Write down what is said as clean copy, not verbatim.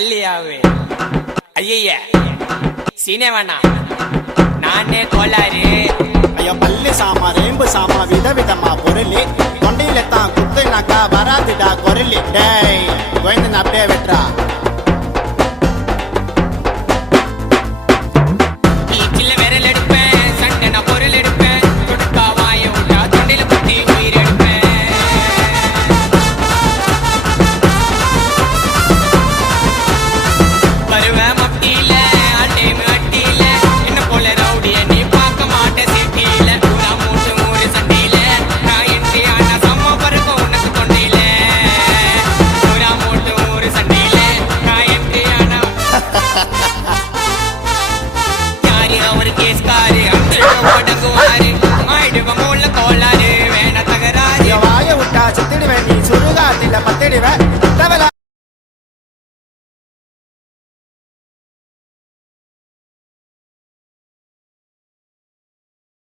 கல்லியாவே ஐய சீனே வேணாம் நானே கோளாறு ஐயோ பல்லு சாமா ரேம்பு சாமா விதவிதமா பொருளி தொண்டையில தான் குத்துனாக்கா வராதுடா குரலி டேய் கோயந்தன் அப்படியே வெட்டுறா பீச்சில் விரல் எடுப்பேன் சண்டை நான் பொருள் எடுப்பேன் கொடுக்கா வாய விட்டா தொண்டையில குத்தி உயிர் எடுப்பேன் வருவேன் மட்டியில அட்டேமு அட்டியில என்ன போல ரவுடிய நீ பார்க்க மாட்ட சிட்டியில பூரா மூட்டு மூறு சண்டையில நான் என்று ஆனா சம்ம பருக்கும் உனக்கு தொண்டையில பூரா மூட்டு மூறு சண்டையில நான் என்று ஆனா யாரு அவரு கேஸ்காரு அங்கே உடங்குவாரு ஆயிடுவ மூல கோளாறு வேண தகராறு வாய விட்டா செத்துடுவேன் நீ சுடுகாட்டில பத்திடுவேன்